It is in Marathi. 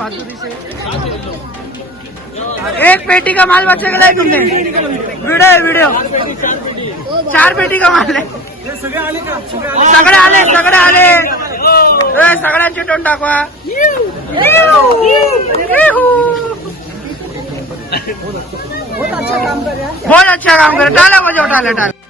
बासुरी से। एक पेटी का माल बचेगा है तुमने? वीडियो 4 पेटी का माल है। सगळे आले सगळ्यांची टोन टाकवा। बहुत अच्छा काम कर रहा है। टाला बजाओ, टाला टाला।